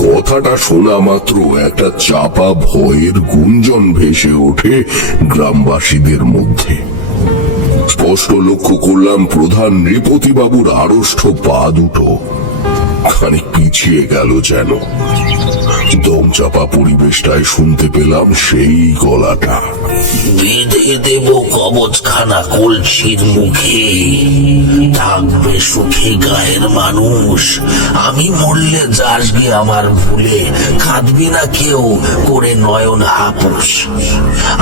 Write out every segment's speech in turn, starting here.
কথাটা শোনা মাত্র একটা চাপা ভয়ের গুঞ্জন ভেসে ওঠে গ্রামবাসীদের মধ্যে। স্পষ্ট লক্ষ্য করলাম প্রধান নৃপতিবাবুর আড়ষ্ট পা দুটো খানিক পিছিয়ে গেল যেন। দমচাপা পরিবেশটায় শুনতে পেলাম সেই গলাটা, বেঁধে দেব কবচখানা কলসির মুখে, থাকবে সুখে গায়ের মানুষ। আমি মরলে যাসগে আমার ভুলে, কাঁদবি না কেউ করে নয়ন হাপুস।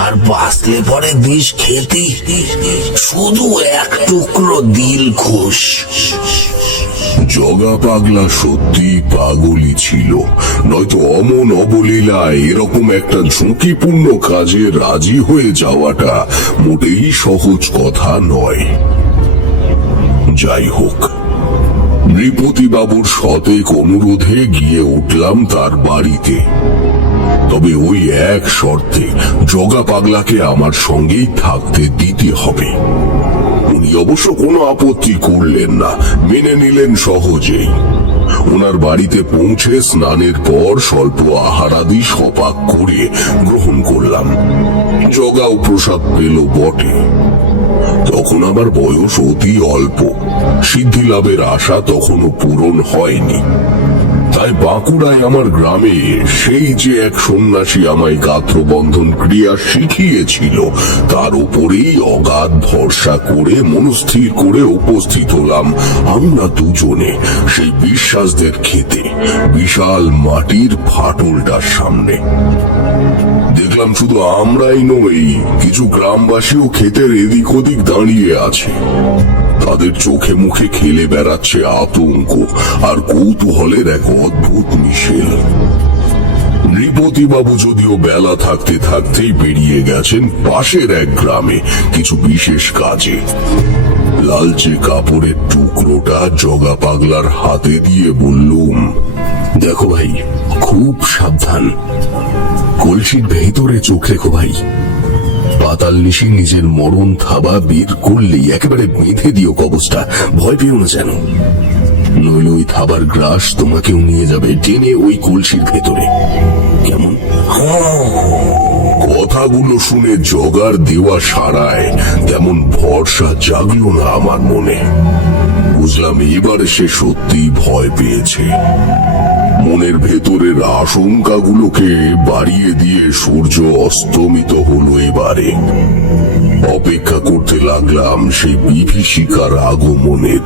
আর বাঁচলে পরে বিষ খেতি, শুধু এক টুকরো দিল খুশ। জগা পাগলা সত্যি পাগলই ছিল, নয়তো অমন অবলীলায় এরকম একটা ঝুঁকিপূর্ণ কাজে রাজি হয়ে যাওয়াটা মোটেই সহজ কথা নয়। যাই হোক, নৃপতিবাবুর শতেক অনুরোধে গিয়ে উঠলাম তার বাড়িতে। তবে ওই এক শর্তে, জগা পাগলাকে আমার সঙ্গেই থাকতে দিতে হবে। উনি অবশ্য কোনো আপত্তি করলেন না, মেনে নিলেন সহজেই। ওনার বাড়িতে পৌঁছে স্নানের পর স্বল্প আহারাদি সপাক করে গ্রহণ করলাম। জগাও প্রসাদ পেল বটে। তখন আমার বয়স অতি অল্প, সিদ্ধি লাভের আশা তখনও পূরণ হয়নি। তাই বাঁকুড়ায় আমার গ্রামে সেই যে এক সন্ন্যাসী আমায় গাত্রবন্ধন ক্রিয়া শিখিয়েছিল, তার উপরেই অগাধ ভরসা করে মনস্থির করে উপস্থিত হলাম আমরা দুজনে সেই বিশ্বাসদের খেতে, বিশাল মাটির ফাটলটার সামনে। দেখলাম শুধু আমরাই নই, কিছু গ্রামবাসীও ক্ষেতের এদিক ওদিক দাঁড়িয়ে আছে। তাদের চোখে মুখে খেলে বেড়াচ্ছে আতঙ্ক আর কৌতূহলের এক অদ্ভুত মিশেল। নৃপতিবাবু যদিও বেলা থাকতে থাকতেই বেরিয়ে গেছেন পাশের এক গ্রামে কিছু বিশেষ কাজে। লালচে কাপড়ের টুকরোটা জগা পাগলার হাতে দিয়ে বললুম, দেখো ভাই, খুব সাবধান, কলসির ভেতরে চোখ রেখো ভাই। পাতাল নিশি নিজের মরণ থাবা বের করলেই একেবারে বেঁধে দিও কবচটা, ভয় পেও না যেন, নইলে ওই থাবার গ্রাস তোমাকেও নিয়ে যাবে টেনে ওই কলসির ভেতরে। কেমন? কথাগুলো শুনে জগার দেওয়া সারায় তেমন ভরসা জাগলো না আমার মনে। বুঝলাম এবারে সে সত্যি ভয় পেয়েছে। মনের ভেতরের আশঙ্কাগুলোকে বাড়িয়ে দিয়ে সূর্য অস্তমিত হলো এবারে। অপেক্ষা করতে লাগলাম সেই বিভীষিকার আগমনের।